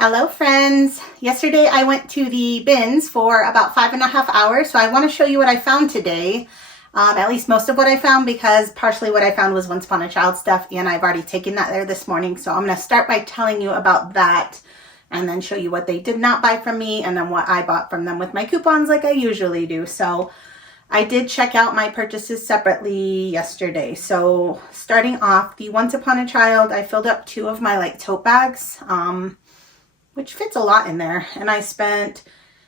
Hello friends! Yesterday I went to the bins for about 5.5 hours, so I want to show you what I found today. At least most of what I found, because partially what I found was Once Upon a Child stuff and I've already taken that there this morning. So I'm going to start by telling you about that and then show you what they did not buy from me and then what I bought from them with my coupons like I usually do. So I did check out my purchases separately yesterday. So starting off, the Once Upon a Child, I filled up 2 of my tote bags. Which fits a lot in there. And I spent,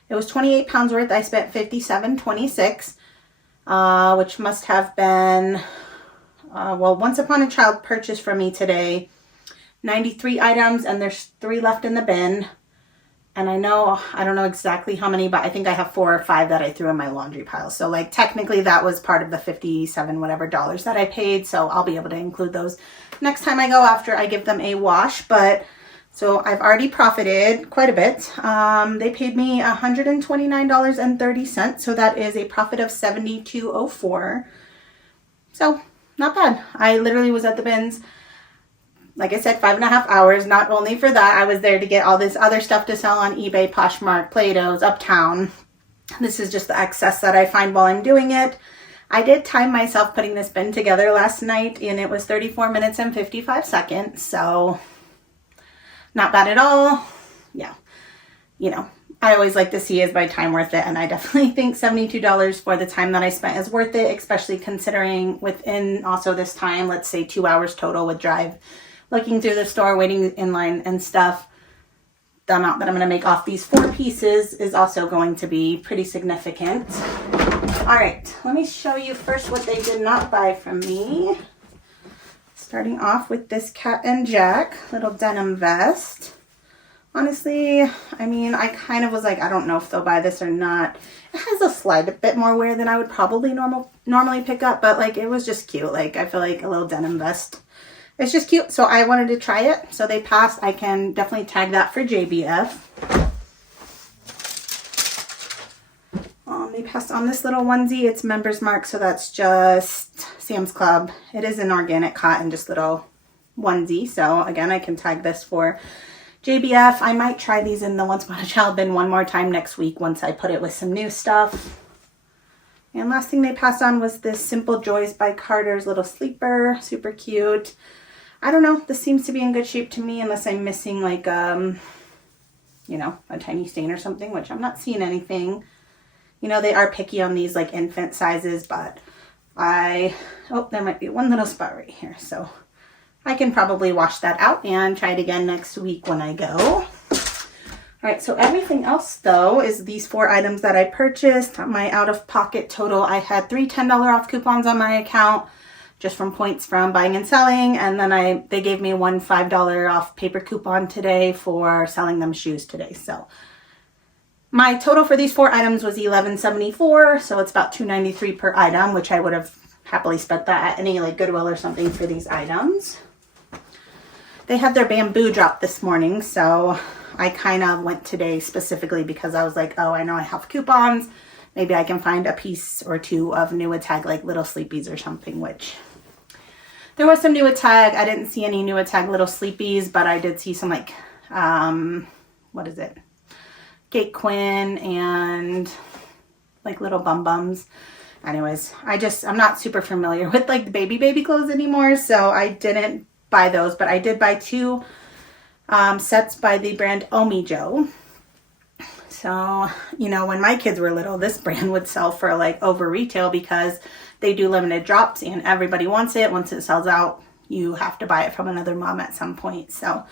it was 28 pounds worth. I spent $57.26, which must have been, well, Once Upon a Child purchased from me today 93 items, and there's 3 left in the bin. And I don't know exactly how many, but I think I have 4 or 5 that I threw in my laundry pile. So technically that was part of the 57 whatever dollars that I paid. So I'll be able to include those next time I go after I give them a wash. But so I've already profited quite a bit. They paid me $129.30. So that is a profit of $72.04. So not bad. I literally was at the bins, like I said, 5.5 hours. Not only for that, I was there to get all this other stuff to sell on eBay, Poshmark, Play-Dohs, Uptown. This is just the excess that I find while I'm doing it. I did time myself putting this bin together last night, and it was 34 minutes and 55 seconds. So not bad at all. Yeah. I always like to see, is my time worth it? And I definitely think $72 for the time that I spent is worth it, especially considering within also this time, let's say 2 hours total with drive, looking through the store, waiting in line and stuff. The amount that I'm going to make off these 4 pieces is also going to be pretty significant. All right, let me show you first what they did not buy from me. Starting off with this Cat and Jack little denim vest. Honestly, I mean, I kind of was like, I don't know if they'll buy this or not. It has a slight bit more wear than I would probably normally pick up, but it was just cute. I feel like a little denim vest. It's just cute, so I wanted to try it. So they passed. I can definitely tag that for JBF. They passed on this little onesie. It's Members Mark, so that's just Sam's Club. It is an organic cotton, just little onesie. So again, I can tag this for JBF. I might try these in the Once Upon a Child bin one more time next week once I put it with some new stuff. And last thing they passed on was this Simple Joys by Carter's little sleeper. Super cute. I don't know. This seems to be in good shape to me, unless I'm missing a tiny stain or something, which I'm not seeing anything. They are picky on these infant sizes, but there might be one little spot right here. So I can probably wash that out and try it again next week when I go. All right, so everything else though is these 4 items that I purchased. My out-of-pocket total, I had 3 $10 off coupons on my account just from points from buying and selling. And then they gave me one $5 off paper coupon today for selling them shoes today. So my total for these 4 items was $11.74, so it's about $2.93 per item, which I would have happily spent that at any Goodwill or something for these items. They had their bamboo drop this morning, so I kind of went today specifically because I was like, oh, I know I have coupons. Maybe I can find a piece or 2 of new tag, little sleepies or something, which there was some new tag. I didn't see any new tag little sleepies, but I did see some what is it? Kate Quinn and little bum bums. Anyways, I'm not super familiar with the baby clothes anymore, so I didn't buy those, but I did buy 2 sets by the brand Omijo. So, when my kids were little, this brand would sell for over retail because they do limited drops and everybody wants it. Once it sells out, you have to buy it from another mom at some point. So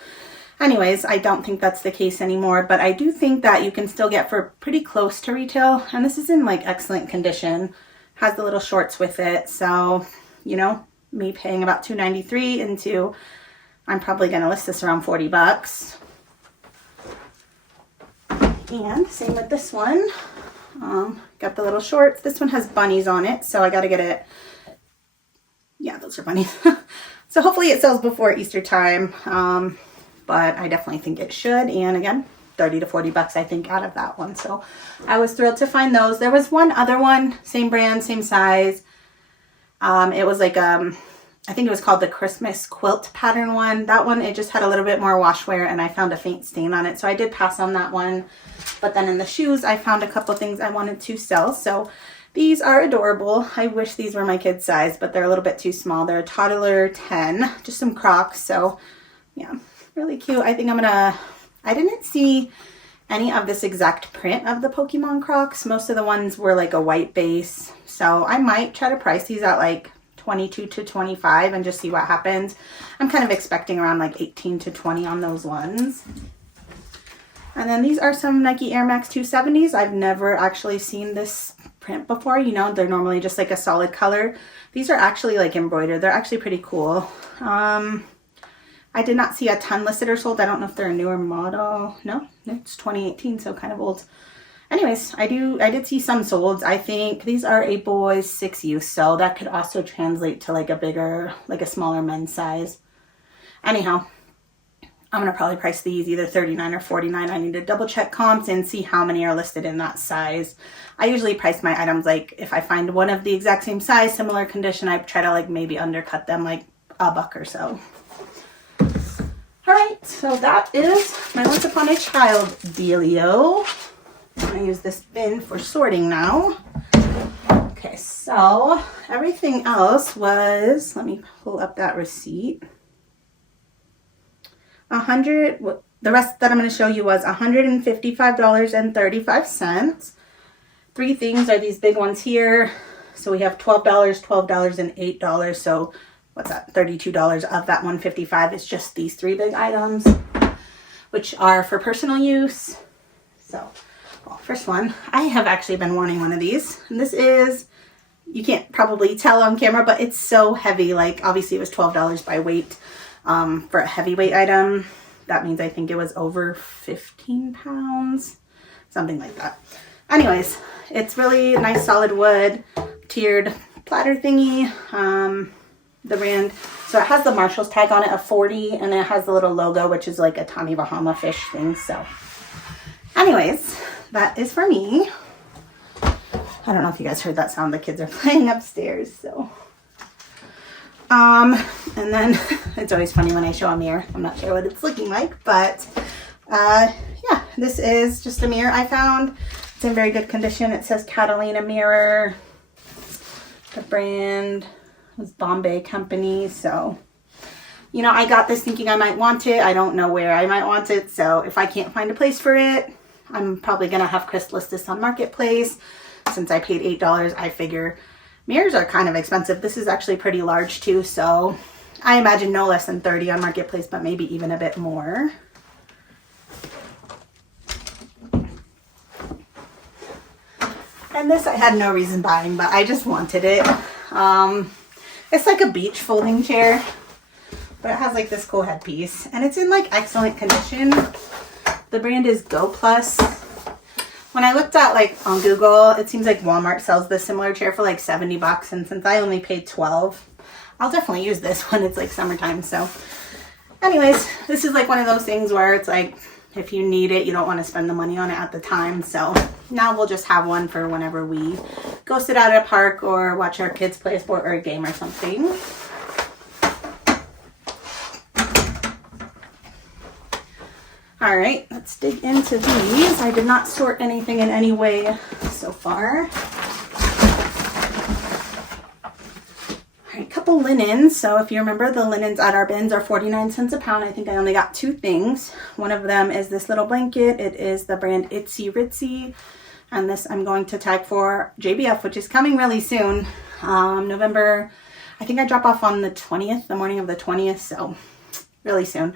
anyways, I don't think that's the case anymore, but I do think that you can still get for pretty close to retail. And this is in excellent condition. Has the little shorts with it. So, me paying about $2.93 into, I'm probably going to list this around $40. And same with this one. Got the little shorts. This one has bunnies on it, so I got to get it. Yeah, those are bunnies. So hopefully it sells before Easter time. But I definitely think it should. And again, $30 to $40 I think out of that one. So I was thrilled to find those. There was one other one, same brand, same size. It was a I think it was called the Christmas quilt pattern one. That one, it just had a little bit more wash wear and I found a faint stain on it. So I did pass on that one. But then in the shoes, I found a couple things I wanted to sell. So these are adorable. I wish these were my kid's size, but they're a little bit too small. They're a toddler 10, just some Crocs. So yeah, really cute. I think I didn't see any of this exact print of the Pokemon Crocs. Most of the ones were like a white base. So I might try to price these at like 22 to 25 and just see what happens. I'm kind of expecting around like 18 to 20 on those ones. And then these are some Nike Air Max 270s. I've never actually seen this print before. You know, they're normally just like a solid color. These are actually like embroidered. They're actually pretty cool. I did not see a ton listed or sold. I don't know if they're a newer model. No, it's 2018, so kind of old. Anyways, I did see some sold. I think these are a boy's 6U, so that could also translate to like a bigger, like a smaller men's size. Anyhow, I'm going to probably price these either $39 or $49. I need to double check comps and see how many are listed in that size. I usually price my items like if I find one of the exact same size, similar condition, I try to like maybe undercut them like $1 or so. All right, so that is my Once Upon a Child dealio. I'm going to use this bin for sorting now. Okay, so everything else was, let me pull up that receipt. The rest that I'm going to show you was $155.35. 3 things are these big ones here. So we have $12, $12, and $8. So what's that? $32 of that $155 is just these 3 big items, which are for personal use. So, well, first one, I have actually been wanting one of these. And this is, you can't probably tell on camera, but it's so heavy. Like obviously it was $12 by weight. For a heavyweight item, that means I think it was over 15 pounds, something like that. Anyways, it's really nice solid wood, tiered platter thingy. The brand, so it has the Marshall's tag on it of 40, and it has the little logo, which is like a Tommy Bahama fish thing. So anyways, that is for me. I don't know if you guys heard that sound. The kids are playing upstairs, so. And then it's always funny when I show a mirror. I'm not sure what it's looking like, but yeah, this is just a mirror I found. It's in very good condition. It says Catalina mirror. The brand was Bombay Company. So, you know, I got this thinking I might want it. I don't know where I might want it. So if I can't find a place for it, I'm probably going to have Chris list this on Marketplace. Since I paid $8, I figure mirrors are kind of expensive. This is actually pretty large too, so I imagine no less than 30 on Marketplace, but maybe even a bit more. And this I had no reason buying, but I just wanted it. It's like a beach folding chair, but it has like this cool headpiece, and it's in like excellent condition. The brand is Go Plus. When I looked at like on Google, it seems like Walmart sells this similar chair for like $70, and since I only paid $12, I'll definitely use this when it's like summertime. So anyways, this is like one of those things where it's like if you need it, you don't want to spend the money on it at the time. So now we'll just have one for whenever we go sit out at a park or watch our kids play a sport or a game or something. All right, let's dig into these. I did not sort anything in any way so far. All right, a couple linens. So if you remember, the linens at our bins are 49 cents a pound. I think I only got 2 things. One of them is this little blanket. It is the brand Itsy Ritzy. And this I'm going to tag for JBF, which is coming really soon. November, I think I drop off on the 20th, the morning of the 20th. So really soon.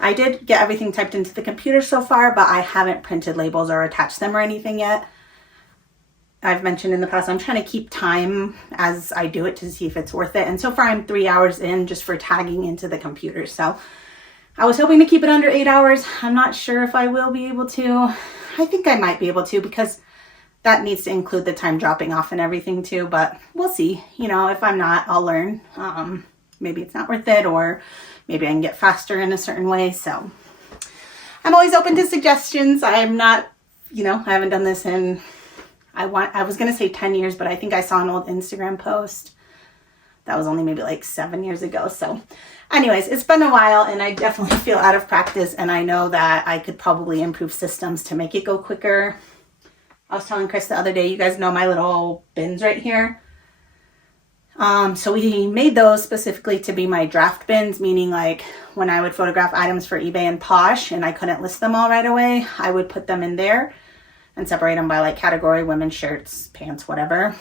I did get everything typed into the computer so far, but I haven't printed labels or attached them or anything yet. I've mentioned in the past, I'm trying to keep time as I do it to see if it's worth it. And so far I'm 3 hours in just for tagging into the computer. So I was hoping to keep it under 8 hours. I'm not sure if I will be able to. I think I might be able to because that needs to include the time dropping off and everything too, but we'll see. You know, if I'm not, I'll learn. Maybe it's not worth it, or maybe I can get faster in a certain way. So I'm always open to suggestions. I'm not, you know, I haven't done this in, I was going to say 10 years, but I think I saw an old Instagram post that was only maybe like 7 years ago. So anyways, it's been a while and I definitely feel out of practice, and I know that I could probably improve systems to make it go quicker. I was telling Chris the other day, you guys know my little bins right here. So we made those specifically to be my draft bins, meaning like when I would photograph items for eBay and Posh and I couldn't list them all right away, I would put them in there and separate them by like category, women's shirts, pants, whatever.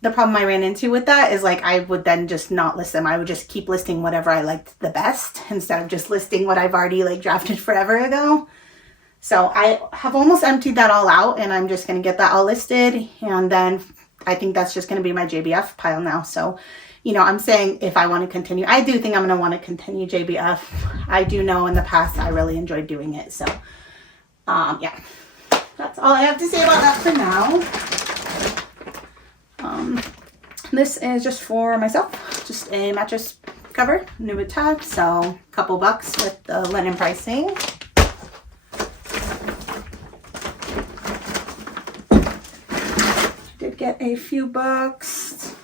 The problem I ran into with that is like I would then just not list them. I would just keep listing whatever I liked the best instead of just listing what I've already like drafted forever ago. So I have almost emptied that all out, and I'm just going to get that all listed, and then I think that's just going to be my JBF pile now. So, you know, I'm saying if I want to continue, I do think I'm going to want to continue JBF. I do know in the past I really enjoyed doing it. So, yeah, that's all I have to say about that for now. This is just for myself, just a mattress cover, new with tag, so a couple bucks with the linen pricing. Did get a few books.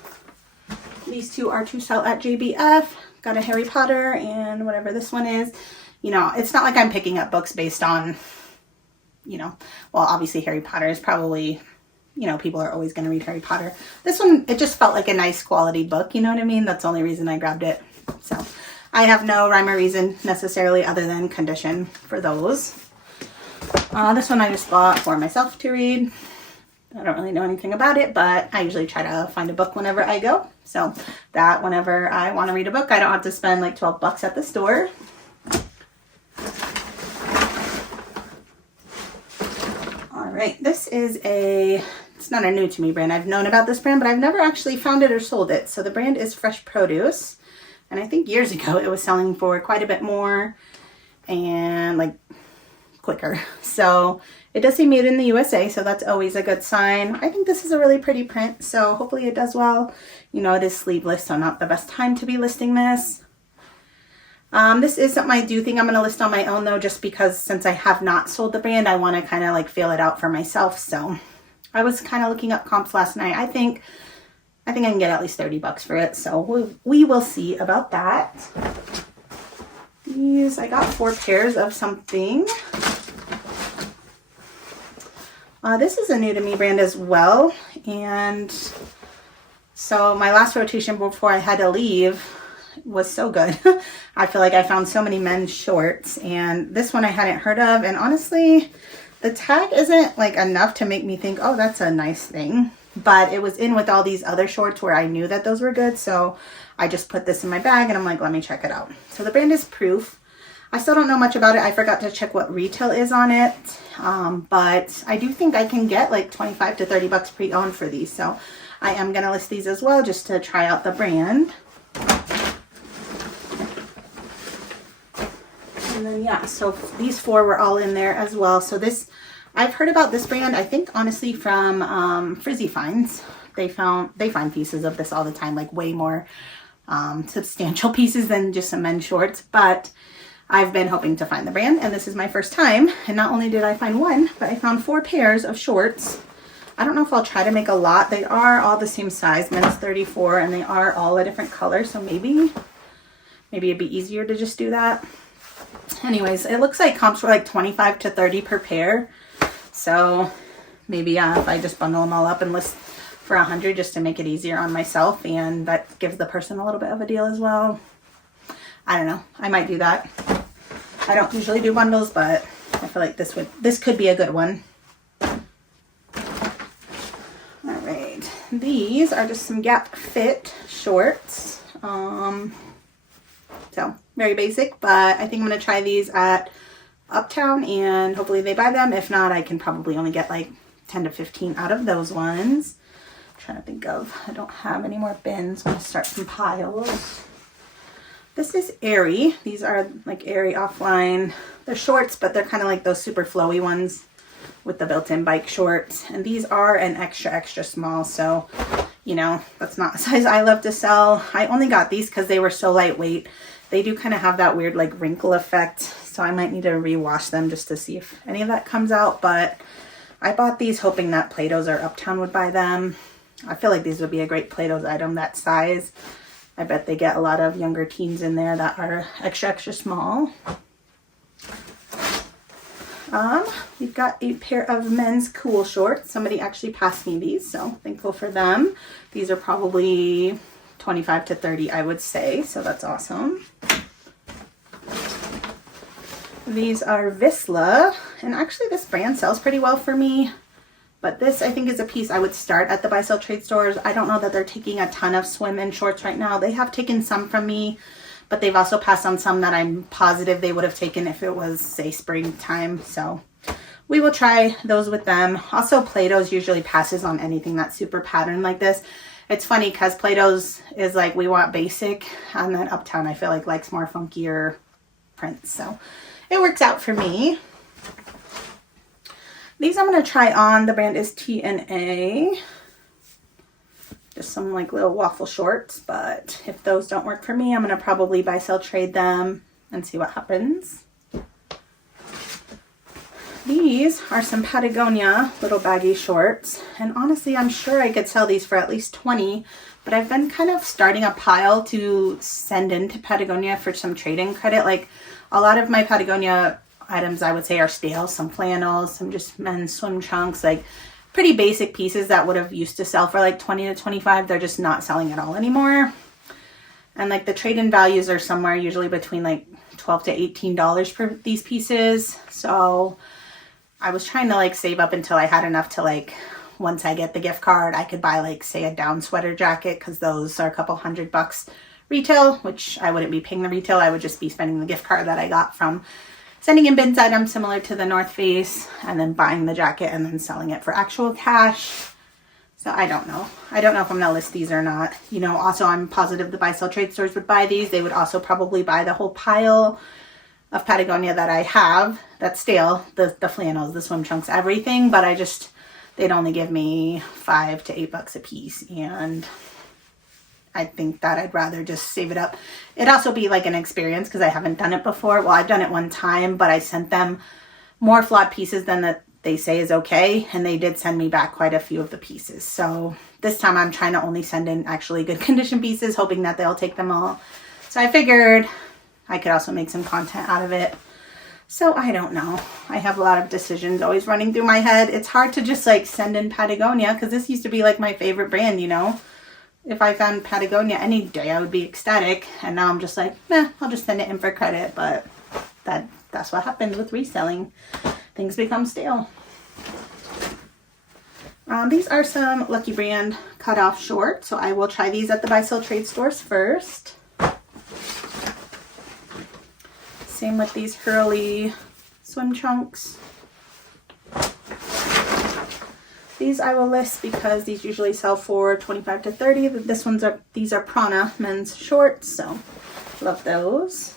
These two are to sell at JBF. Got a Harry Potter and whatever this one is. You know, it's not like I'm picking up books based on, you know, well, obviously Harry Potter is probably, you know, people are always going to read Harry Potter. This one, it just felt like a nice quality book, you know what I mean? That's the only reason I grabbed it. So I have no rhyme or reason necessarily other than condition for those. This one I just bought for myself to read. I don't really know anything about it, but I usually try to find a book whenever I go. So that whenever I want to read a book, I don't have to spend like 12 bucks at the store. All right, this is it's not a new to me brand. I've known about this brand, but I've never actually found it or sold it. So the brand is Fresh Produce. And I think years ago it was selling for quite a bit more and like quicker. So it does say made in the USA, so that's always a good sign. I think this is a really pretty print, so hopefully it does well. You know, it is sleeveless, so not the best time to be listing this. This is something I do think I'm going to list on my own though, just because since I have not sold the brand, I want to kind of like feel it out for myself. So I was kind of looking up comps last night. I think I can get at least 30 bucks for it, so we will see about that. These, I got 4 pairs of something. This is a new to me brand as well, and so my last rotation before I had to leave was so good. I feel like I found so many men's shorts, and this one I hadn't heard of, and honestly the tag isn't like enough to make me think, oh, that's a nice thing, but it was in with all these other shorts where I knew that those were good, so I just put this in my bag and I'm like, let me check it out. So the brand is Proof. I still don't know much about it. I forgot to check what retail is on it. But I do think I can get like 25 to 30 bucks pre-owned for these. So I am going to list these as well just to try out the brand. And then, yeah, so these 4 were all in there as well. So this, I've heard about this brand, I think, honestly, from Frizzy Finds. They find pieces of this all the time, like way more substantial pieces than just some men's shorts. But I've been hoping to find the brand, and this is my first time. And not only did I find one, but I found 4 pairs of shorts. I don't know if I'll try to make a lot. They are all the same size, men's 34, and they are all a different color. So maybe it'd be easier to just do that. Anyways, it looks like comps were like 25 to 30 per pair. So maybe if I just bundle them all up and list for 100 just to make it easier on myself, and that gives the person a little bit of a deal as well. I don't know. I might do that. I don't usually do bundles, but I feel like this could be a good one. All right. These are just some Gap Fit shorts. So very basic, but I think I'm going to try these at Uptown and hopefully they buy them. If not, I can probably only get like 10 to 15 out of those ones. I'm trying to think of, I don't have any more bins. I'm going to start some piles. This is Aerie. These are like Aerie offline. They're shorts, but they're kind of like those super flowy ones with the built-in bike shorts. And these are an extra small. So, you know, that's not a size I love to sell. I only got these because they were so lightweight. They do kind of have that weird like wrinkle effect. So I might need to rewash them just to see if any of that comes out. But I bought these hoping that Plato's or Uptown would buy them. I feel like these would be a great Play-Dohs item that size. I bet they get a lot of younger teens in there that are extra, extra small. We've got a pair of men's cool shorts. Somebody actually passed me these, so thankful for them. These are probably 25 to 30, I would say, so that's awesome. These are Vissla, and actually this brand sells pretty well for me, but this I think is a piece I would start at the buy sell trade stores. I don't know that they're taking a ton of swim and shorts right now. They have taken some from me, but they've also passed on some that I'm positive they would have taken if it was, say, springtime. So we will try those with them. Also, Play-Dohs usually passes on anything that's super patterned like this. It's funny because Play-Dohs is like, we want basic, and then Uptown I feel like likes more funkier prints. So it works out for me. These I'm going to try on. The brand is TNA. Just some like little waffle shorts, but if those don't work for me, I'm going to probably buy, sell, trade them and see what happens. These are some Patagonia little baggy shorts, and honestly, I'm sure I could sell these for at least 20, but I've been kind of starting a pile to send into Patagonia for some trade-in credit. Like a lot of my Patagonia items, I would say, are stale. Some flannels, some just men's swim trunks, like pretty basic pieces that would have used to sell for like 20 to 25. They're just not selling at all anymore. And like the trade-in values are somewhere usually between like $12 to $18 for these pieces. So I was trying to like save up until I had enough to like, once I get the gift card, I could buy like, say, a down sweater jacket, because those are a couple $100 retail, which I wouldn't be paying the retail. I would just be spending the gift card that I got from sending in bins items similar to the North Face, and then buying the jacket and then selling it for actual cash. So I don't know. I don't know if I'm going to list these or not. You know, also I'm positive the buy sell trade stores would buy these. They would also probably buy the whole pile of Patagonia that I have that's stale, the flannels, the swim trunks, everything, but they'd only give me $5 to $8 a piece, and I think that I'd rather just save it up. It'd also be like an experience because I haven't done it before. Well, I've done it one time, but I sent them more flawed pieces than that they say is okay, and they did send me back quite a few of the pieces. So this time I'm trying to only send in actually good condition pieces, hoping that they'll take them all. So I figured I could also make some content out of it. So I don't know. I have a lot of decisions always running through my head. It's hard to just like send in Patagonia because this used to be like my favorite brand, you know. If I found Patagonia any day, I would be ecstatic. And now I'm just like, I'll just send it in for credit. But that's what happens with reselling. Things become stale. These are some Lucky Brand cut-off shorts. So I will try these at the buy sell trade stores first. Same with these Hurley swim trunks. These I will list because these usually sell for 25 to 30. These are Prana men's shorts, so love those.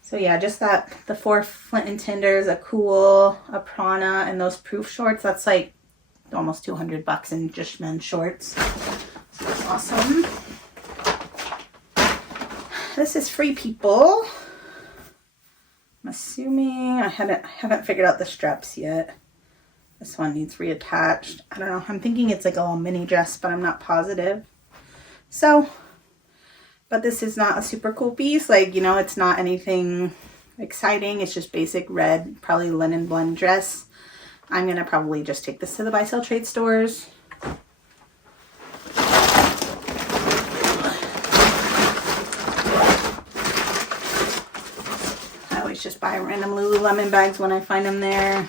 So yeah, just the 4 Flint and Tinders, a Cool, a Prana, and those proof shorts. That's like almost $200 in just men's shorts. So that's awesome. This is Free People. I'm assuming I haven't figured out the straps yet. This one needs reattached. I don't know. I'm thinking it's like a little mini dress, but I'm not positive. So, but this is not a super cool piece. Like, you know, it's not anything exciting. It's just basic red, probably linen blend dress. I'm going to probably just take this to the buy sell trade stores. I always just buy random Lululemon bags when I find them there.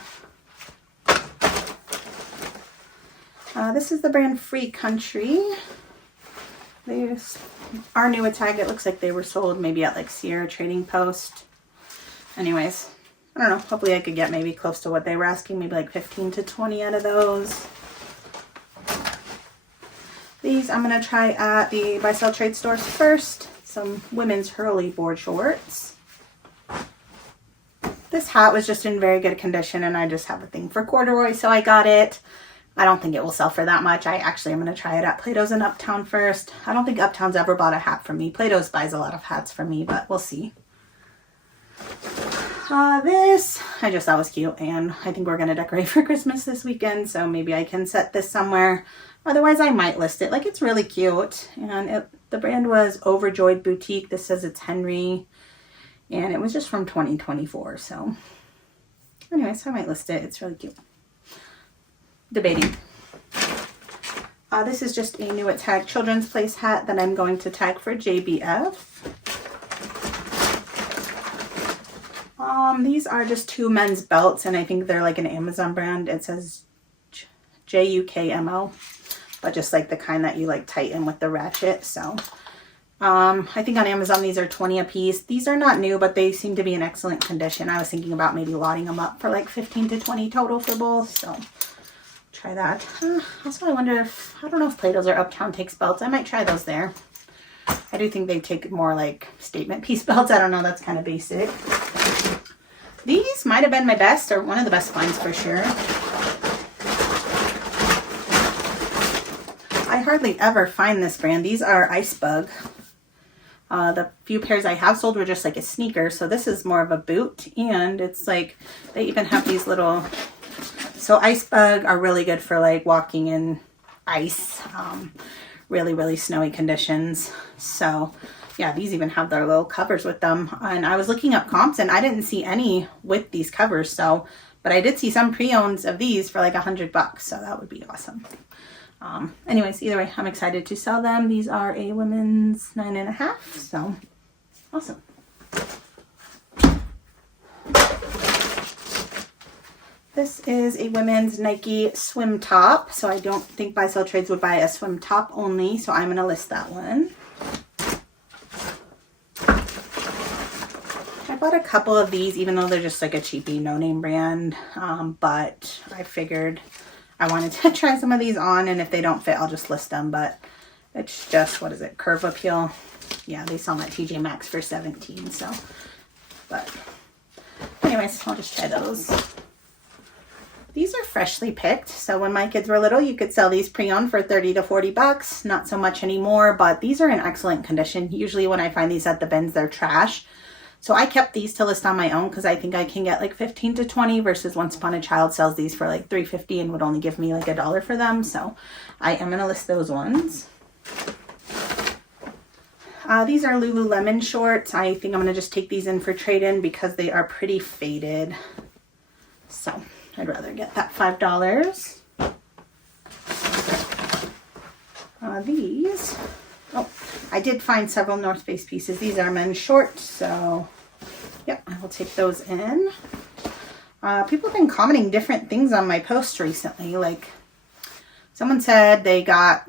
This is the brand Free Country. These are new at Tag. It looks like they were sold maybe at like Sierra Trading Post. Anyways, I don't know. Hopefully I could get maybe close to what they were asking. Maybe like 15 to 20 out of those. These I'm going to try at the buy sell trade stores first. Some women's Hurley board shorts. This hat was just in very good condition, and I just have a thing for corduroy, so I got it. I don't think it will sell for that much. I'm going to try it at Play-Dohs in Uptown first. I don't think Uptown's ever bought a hat from me. Play-Dohs buys a lot of hats from me, but we'll see. This I just thought was cute, and I think we're gonna decorate for Christmas this weekend, so maybe I can set this somewhere. Otherwise I might list it. Like, it's really cute, and the brand was Overjoyed Boutique. This says it's Henry, and it was just from 2024. So anyways, I might list it. It's really cute. Debating. This is just a New It Tag Children's Place hat that I'm going to tag for JBF. These are just 2 men's belts, and I think they're like an Amazon brand. It says JUKMO, but just like the kind that you like tighten with the ratchet. So I think on Amazon these are 20 a piece. These are not new, but they seem to be in excellent condition. I was thinking about maybe lotting them up for like 15 to 20 total for both, so try that. Also, I wonder if, I don't know if Plato's or Uptown takes belts. I might try those there. I do think they take more like statement piece belts. I don't know, that's kind of basic. These might have been my best, or one of the best finds for sure. I hardly ever find this brand. These are Ice Bug. The few pairs I have sold were just like a sneaker, so this is more of a boot, and it's like, they even have these little, so Ice Bug are really good for like walking in ice, really, really snowy conditions. So yeah, these even have their little covers with them. And I was looking up comps and I didn't see any with these covers. So, but I did see some pre-owns of these for like $100. So that would be awesome. Anyways, either way, I'm excited to sell them. These are a women's 9.5. So awesome. This is a women's Nike swim top. So I don't think Buy Sell Trades would buy a swim top only. So I'm going to list that one. I bought a couple of these, even though they're just like a cheapy no-name brand. But I figured I wanted to try some of these on, and if they don't fit, I'll just list them. But it's just, what is it, Curve Appeal. Yeah, they sell them at TJ Maxx for $17. So, but anyways, I'll just try those. These are freshly picked. So when my kids were little, you could sell these pre-owned for 30 to 40 bucks. Not so much anymore, but these are in excellent condition. Usually when I find these at the bins, they're trash. So I kept these to list on my own because I think I can get like 15 to 20 versus Once Upon a Child sells these for like $3.50 and would only give me like $1 for them. So I am going to list those ones. These are Lululemon shorts. I think I'm going to just take these in for trade-in because they are pretty faded. So I'd rather get that $5. These, oh, I did find several North Face pieces. These are men's shorts, so yep, I will take those in. People have been commenting different things on my posts recently. Like, someone said they got,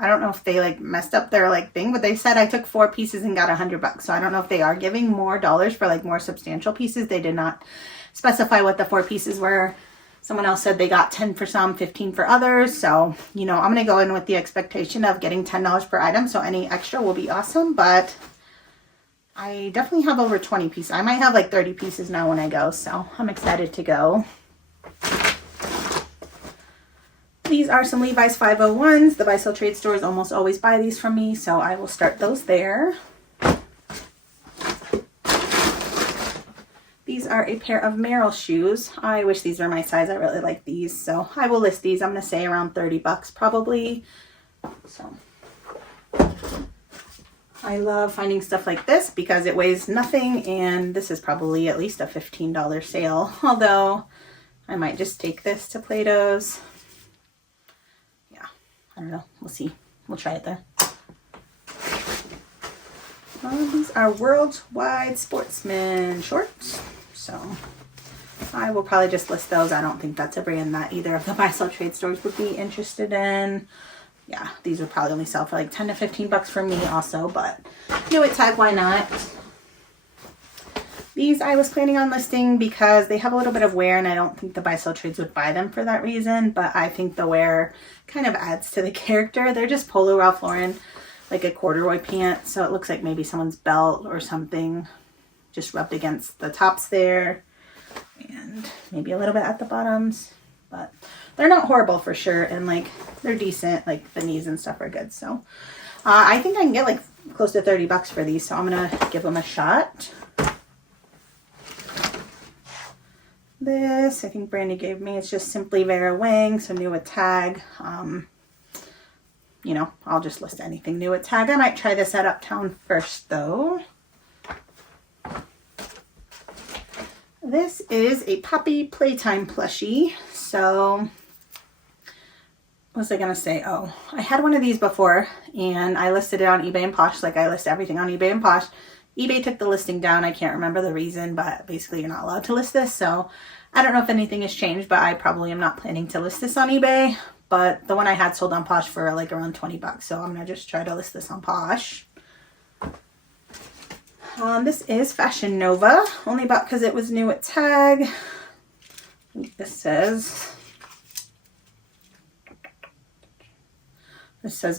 I don't know if they like messed up their like thing, but they said I took 4 pieces and got $100. So I don't know if they are giving more dollars for like more substantial pieces. They did not specify what the 4 pieces were. Someone else said they got 10 for some, 15 for others. So, you know, I'm going to go in with the expectation of getting $10 per item. So any extra will be awesome. But I definitely have over 20 pieces. I might have like 30 pieces now when I go. So I'm excited to go. These are some Levi's 501s. The Buy Sell Trade stores almost always buy these from me. So I will start those there. These are a pair of Merrell shoes. I wish these were my size. I really like these. So I will list these. I'm going to say around 30 bucks probably. So I love finding stuff like this because it weighs nothing. And this is probably at least a $15 sale. Although I might just take this to Plato's. Yeah, I don't know. We'll see. We'll try it there. These are Worldwide Sportsman shorts. So I will probably just list those. I don't think that's a brand that either of the Buy Sell Trade stores would be interested in. Yeah, these would probably only sell for like 10 to 15 bucks for me also, but New It Tag, why not? These I was planning on listing because they have a little bit of wear, and I don't think the Buy Sell Trades would buy them for that reason, but I think the wear kind of adds to the character. They're just Polo Ralph Lauren, like a corduroy pant, so it looks like maybe someone's belt or something just rubbed against the tops there, and maybe a little bit at the bottoms, but they're not horrible for sure, and like they're decent. Like the knees and stuff are good. So I think I can get like close to 30 bucks for these, so I'm gonna give them a shot. This, I think Brandy gave me, it's just Simply Vera Wing, so new with tag. You know, I'll just list anything new with tag. I might try this at Uptown first though. This is a Poppy Playtime plushie. So, what was I gonna say? Oh, I had one of these before and I listed it on eBay and Posh, like I list everything on eBay and Posh. eBay took the listing down. I can't remember the reason, but basically you're not allowed to list this. So I don't know if anything has changed, but I probably am not planning to list this on eBay. But the one I had sold on Posh for like around 20 bucks. So I'm going to just try to list this on Posh. This is Fashion Nova. Only bought because it was new at tag. This says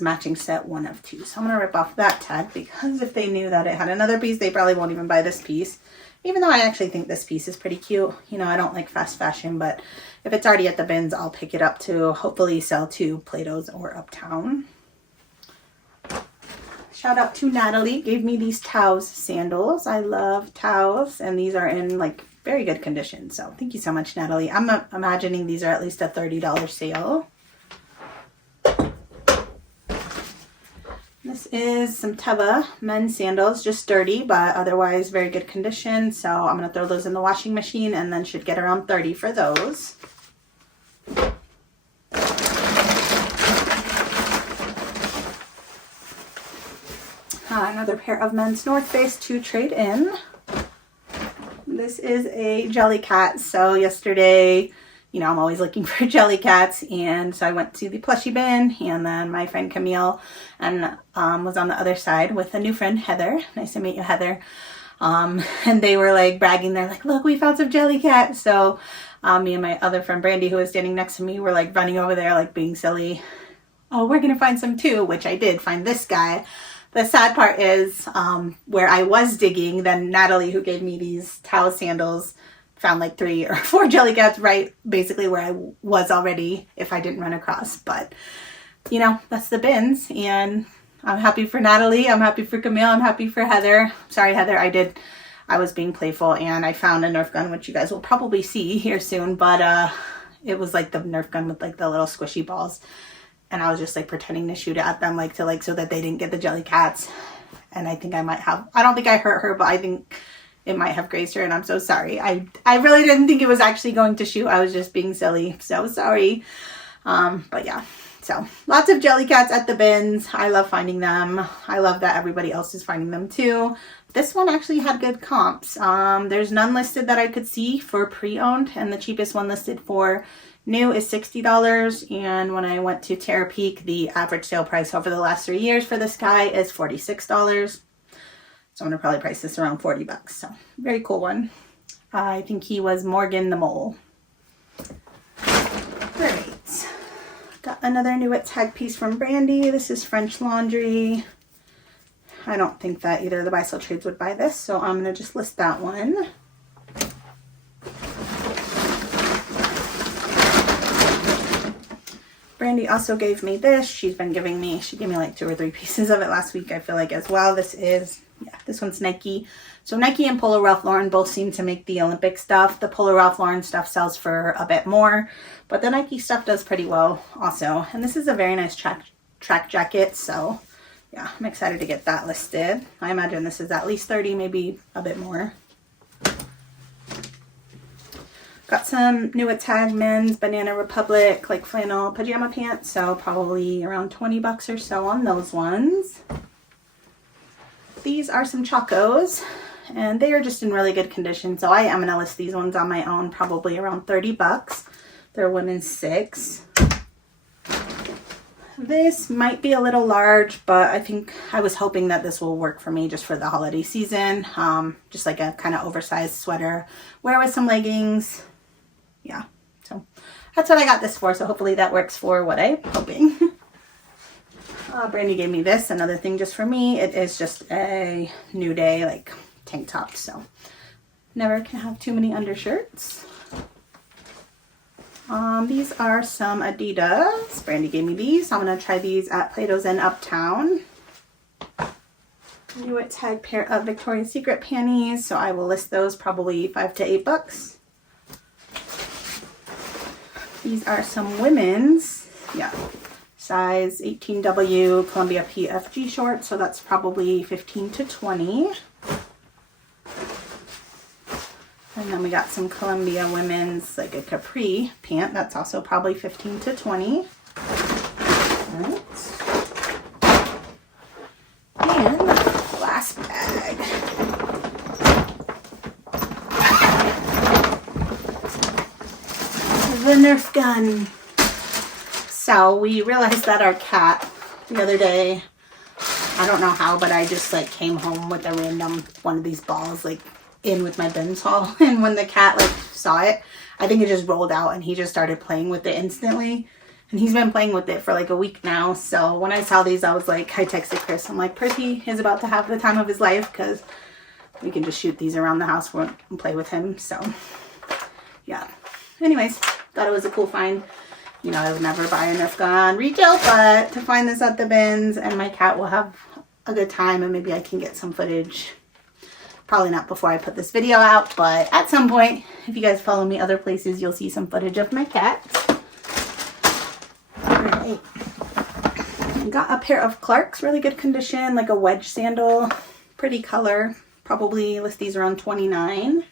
matching set 1 of 2. So I'm going to rip off that tag because if they knew that it had another piece, they probably won't even buy this piece. Even though I actually think this piece is pretty cute. You know, I don't like fast fashion, but if it's already at the bins, I'll pick it up to hopefully sell to Plato's or Uptown. Shout out to Natalie. Gave me these Taos sandals. I love Taos, and these are in like very good condition. So thank you so much, Natalie. I'm imagining these are at least a $30 sale. This is some Teva men's sandals, just dirty, but otherwise very good condition. So I'm going to throw those in the washing machine and then should get around 30 for those. Another pair of men's North Face to trade in. This is a Jellycat. So yesterday, you know, I'm always looking for Jellycats, and so I went to the plushie bin, and then my friend Camille and was on the other side with a new friend, Heather. Nice to meet you, Heather. And they were like bragging. They're like, look, we found some Jellycats. So me and my other friend Brandy, who was standing next to me, were like running over there like being silly. Oh, we're gonna find some too, which I did find this guy. The sad part is where I was digging, then Natalie, who gave me these towel sandals, found like 3 or 4 Jellycats right basically where I was already if I didn't run across. But, you know, that's the bins. And I'm happy for Natalie. I'm happy for Camille. I'm happy for Heather. Sorry, Heather. I was being playful and I found a Nerf gun, which you guys will probably see here soon. But it was like the Nerf gun with like the little squishy balls. And I was just like pretending to shoot at them so that they didn't get the Jellycats. And I think I might have, I don't think I hurt her, but I think it might have grazed her, and I'm so sorry. I really didn't think it was actually going to shoot. I was just being silly. So sorry. But yeah. So lots of Jellycats at the bins. I love finding them. I love that everybody else is finding them too. This one actually had good comps. There's none listed that I could see for pre-owned, and the cheapest one listed for new is $60. And when I went to Terra Peak, the average sale price over the last 3 years for this guy is $46. So I'm going to probably price this around 40 bucks. So very cool one. I think he was Morgan the Mole. Great. Got another new at tag piece from Brandy. This is French Laundry. I don't think that either of the buy-sell trades would buy this, so I'm going to just list that one. Brandy also gave me this. She gave me like 2 or 3 pieces of it last week, I feel like, as well. This one's Nike. So Nike and Polo Ralph Lauren both seem to make the Olympic stuff. The Polo Ralph Lauren stuff sells for a bit more, but the Nike stuff does pretty well also. And this is a very nice track jacket, so yeah, I'm excited to get that listed. I imagine this is at least 30, maybe a bit more. Got some new at tag men's Banana Republic like flannel pajama pants, so probably around 20 bucks or so on those ones. These are some Chacos, and they are just in really good condition, so I am going to list these ones on my own, probably around 30 bucks. They're women's 6. This might be a little large, but I think I was hoping that this will work for me just for the holiday season. Just like a kind of oversized sweater, wear with some leggings. Yeah, so that's what I got this for, so hopefully that works for what I'm hoping. Brandy gave me this, another thing just for me. It is just a New Day like tank top, so never can have too many undershirts. These are some Adidas. Brandy gave me these. I'm going to try these at Plato's in Uptown. New at tag pair of Victoria's Secret panties, so I will list those probably 5 to 8 bucks. These are some women's, yeah, size 18W Columbia PFG shorts, so that's probably 15 to 20. And then we got some Columbia women's, like a capri pant, that's also probably 15 to 20. All right. And last bag. The Nerf gun. So we realized that our cat the other day, I don't know how, but I just like came home with a random one of these balls like in with my bins haul, and when the cat like saw it, I think it just rolled out and he just started playing with it instantly, and he's been playing with it for like a week now. So when I saw these, I was like, I texted Chris, I'm like, Percy is about to have the time of his life because we can just shoot these around the house and play with him. So yeah, anyways, thought it was a cool find. You know, I would never buy a Nerf gun retail, but to find this at the bins, and my cat will have a good time, and maybe I can get some footage. Probably not before I put this video out, but at some point, if you guys follow me other places, you'll see some footage of my cat. Alright. Got a pair of Clarks, really good condition, like a wedge sandal. Pretty color. Probably list these around $29.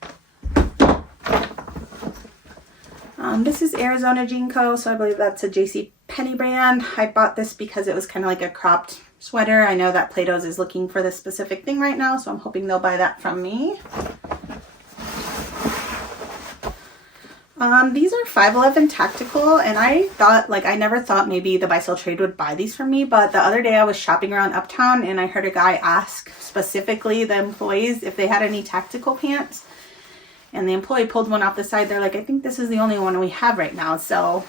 This is Arizona Jean Co. So I believe that's a JCPenney brand. I bought this because it was kind of like a cropped sweater. I know that Plato's is looking for this specific thing right now, so I'm hoping they'll buy that from me. These are 511 Tactical, and I thought, like, I never thought maybe the Buy Sell Trade would buy these from me, but the other day I was shopping around Uptown and I heard a guy ask specifically the employees if they had any tactical pants. And the employee pulled one off the side. They're like, I think this is the only one we have right now. So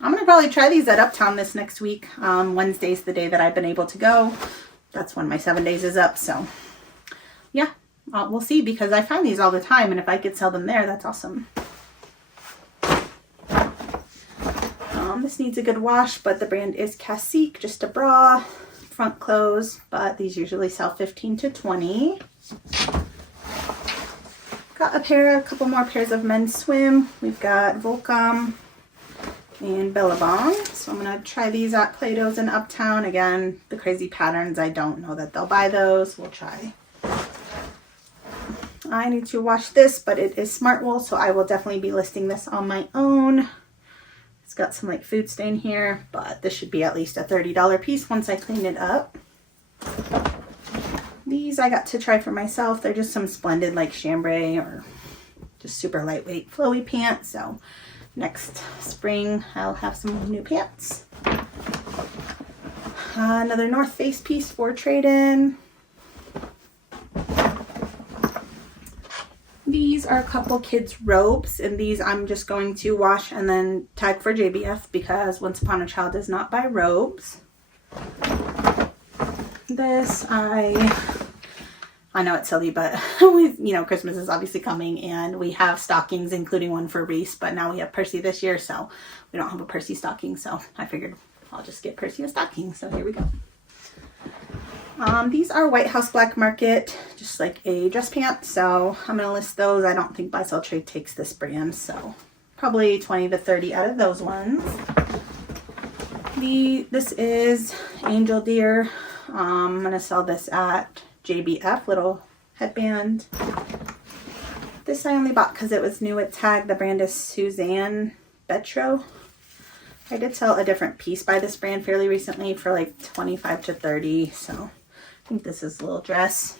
I'm going to probably try these at Uptown this next week. Wednesday's the day that I've been able to go. That's when my 7 days is up. So yeah, we'll see, because I find these all the time. And if I could sell them there, that's awesome. This needs a good wash, but the brand is Cacique. Just a bra, front clothes, but these usually sell 15 to 20. Got a couple more pairs of men's swim. We've got Volcom and Billabong. So I'm going to try these at Plato's in Uptown. Again, the crazy patterns, I don't know that they'll buy those. We'll try. I need to wash this, but it is smart wool, so I will definitely be listing this on my own. It's got some like food stain here, but this should be at least a $30 piece once I clean it up. These I got to try for myself. They're just some splendid like chambray or just super lightweight flowy pants. So next spring I'll have some new pants. Another North Face piece for trade-in. These are a couple kids' robes, and these I'm just going to wash and then tag for JBF because Once Upon a Child does not buy robes. This I know it's silly, but Christmas is obviously coming, and we have stockings, including one for Reese, but now we have Percy this year, so we don't have a Percy stocking, so I figured I'll just get Percy a stocking. So here we go. These are White House Black Market, just like a dress pant, so I'm going to list those. I don't think Buy Sell Trade takes this brand, so probably 20 to 30 out of those ones. This is Angel Deer. I'm going to sell this at JBF, little headband. This I only bought because it was new at tag. The brand is Suzanne Betro. I did sell a different piece by this brand fairly recently for like 25 to 30, so I think this is a little dress.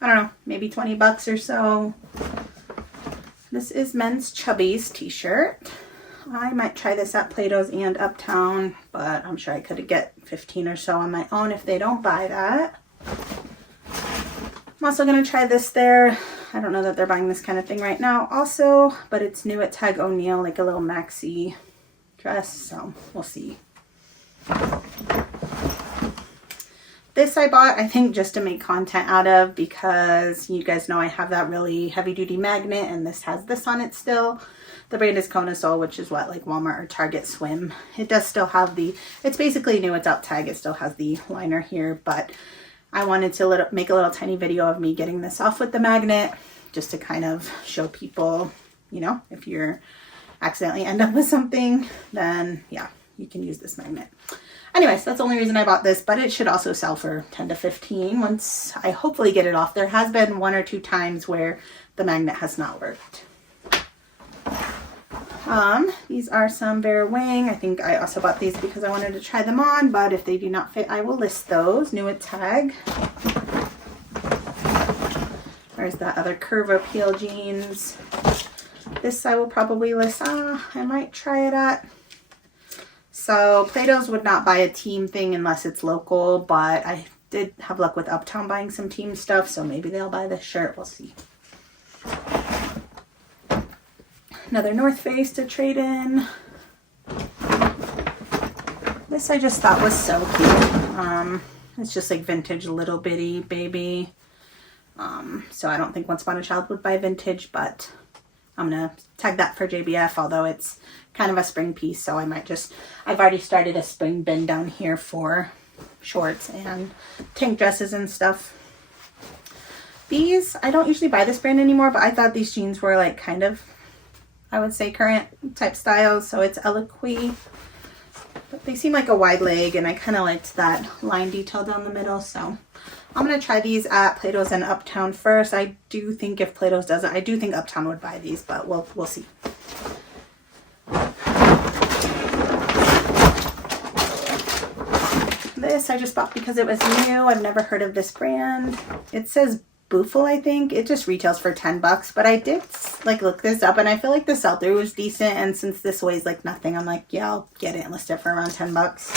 I don't know, maybe 20 bucks or so. This is Men's Chubbies t-shirt. I might try this at Plato's and Uptown, but I'm sure I could get 15 or so on my own if they don't buy that. I'm also going to try this there. I don't know that they're buying this kind of thing right now also, but it's new at Tag O'Neill, like a little maxi dress, so we'll see. This I bought, I think, just to make content out of, because you guys know I have that really heavy duty magnet, and this has this on it still. The brand is Konasol, which is what, like Walmart or Target swim. It does still have it's basically new without tag. It still has the liner here, but I wanted to make a little tiny video of me getting this off with the magnet, just to kind of show people, if you're accidentally end up with something, then yeah, you can use this magnet. Anyways, that's the only reason I bought this, but it should also sell for 10 to 15 once I hopefully get it off. There has been 1 or 2 times where the magnet has not worked. These are some Vera Wang. I think I also bought these because I wanted to try them on, but if they do not fit, I will list those. New at tag. There's that other Curve Appeal jeans. This I will probably list. I might try it at. So Plato's would not buy a team thing unless it's local, but I did have luck with Uptown buying some team stuff, so maybe they'll buy this shirt. We'll see. Another North Face to trade in. This I just thought was so cute. It's just like vintage little bitty baby. So I don't think Once Upon a Child would buy vintage, but I'm gonna tag that for JBF, although it's kind of a spring piece, so I might just, I've already started a spring bin down here for shorts and tank dresses and stuff. These, I don't usually buy this brand anymore, but I thought these jeans were like kind of, I would say, current type styles. So it's Eloquii, but they seem like a wide leg, and I kind of liked that line detail down the middle, so I'm going to try these at Plato's and Uptown first. I do think if Plato's does it, I do think Uptown would buy these, but we'll see. This I just bought because it was new. I've never heard of this brand. It says Boofle, I think. It just retails for 10 bucks, but I did like look this up, and I feel like the sell-through was decent, and since this weighs like nothing, I'm like, yeah, I'll get it and list it for around 10 bucks.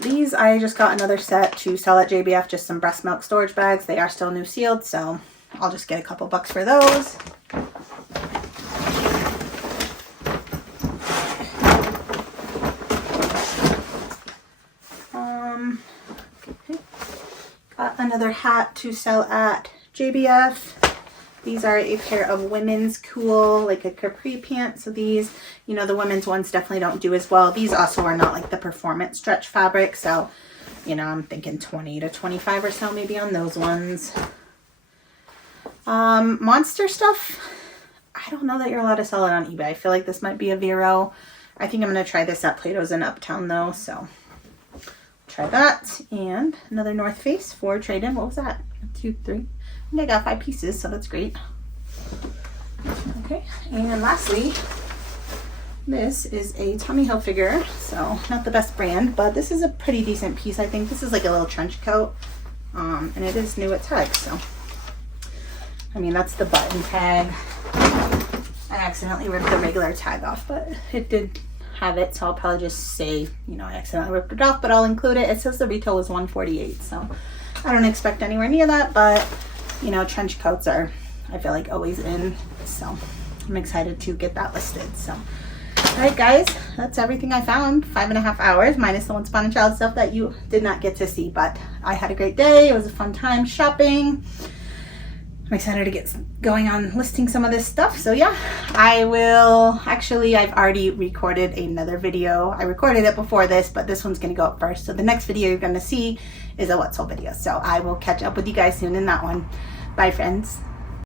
These I just got another set to sell at JBF, just some breast milk storage bags. They are still new sealed, so I'll just get a couple bucks for those. Got another hat to sell at JBF. These are a pair of women's cool, like a capri pant. So these, you know, the women's ones definitely don't do as well. These also are not like the performance stretch fabric. So, you know, I'm thinking 20 to 25 or so maybe on those ones. Monster stuff. I don't know that you're allowed to sell it on eBay. I feel like this might be a Vero. I think I'm going to try this at Plato's in Uptown though. So try that. And another North Face for trade-in. What was that? 1, 2, 3. I think I got 5 pieces, so that's great. Okay, and lastly, this is a Tommy Hilfiger. So not the best brand, but this is a pretty decent piece. I think this is like a little trench coat, and it is new at tag. So I mean, that's the button tag. I accidentally ripped the regular tag off, but it did have it, so I'll probably just say, you know, I accidentally ripped it off, but I'll include it. It says the retail was $148, so I don't expect anywhere near that, but you know, trench coats are, I feel like, always in, so I'm excited to get that listed. So all right guys, that's everything I found. 5.5 hours minus the Once Upon a Child stuff that you did not get to see, but I had a great day. It was a fun time shopping. I'm excited to get going on listing some of this stuff. So yeah, I will, actually, I've already recorded another video. I recorded it before this, but this one's gonna go up first. So the next video you're gonna see is a What Sold video. So I will catch up with you guys soon in that one. Bye friends.